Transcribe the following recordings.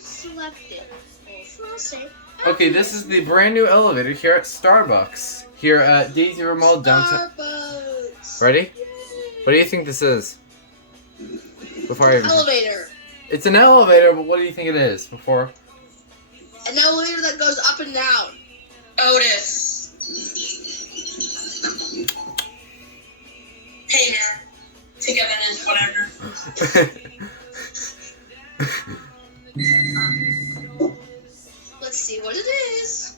selected. I'll say. Okay, this is the brand new elevator here at Starbucks. Here at Daisy Mall downtown. Starbucks. Ready? What do you think this is? Before I even... Elevator. It's an elevator, but what do you think it is? Before? An elevator that goes up and down. Otis. Hey man. Togetherness, whatever. Let's see what it is.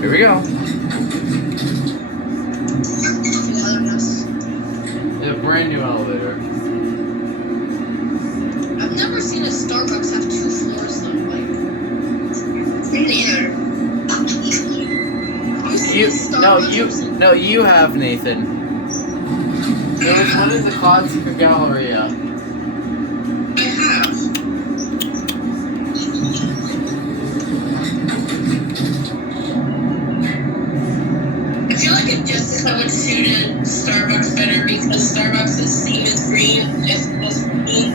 Here we go. Togetherness. A brand new elevator. I've never seen a Starbucks have 2 floors though. Like, Me neither. No, you have, Nathan. What is the Classic Galleria? I have. I feel like it just would suited Starbucks better because Starbucks' theme is green. It's supposed to be.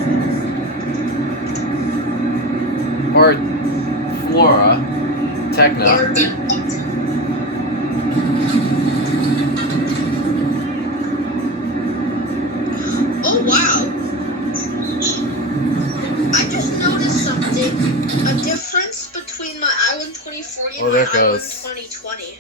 Or Flora. Techno. Or good. oh wow! I just noticed something. A difference between my Island 2040 and Oh, my there Island goes. 2020.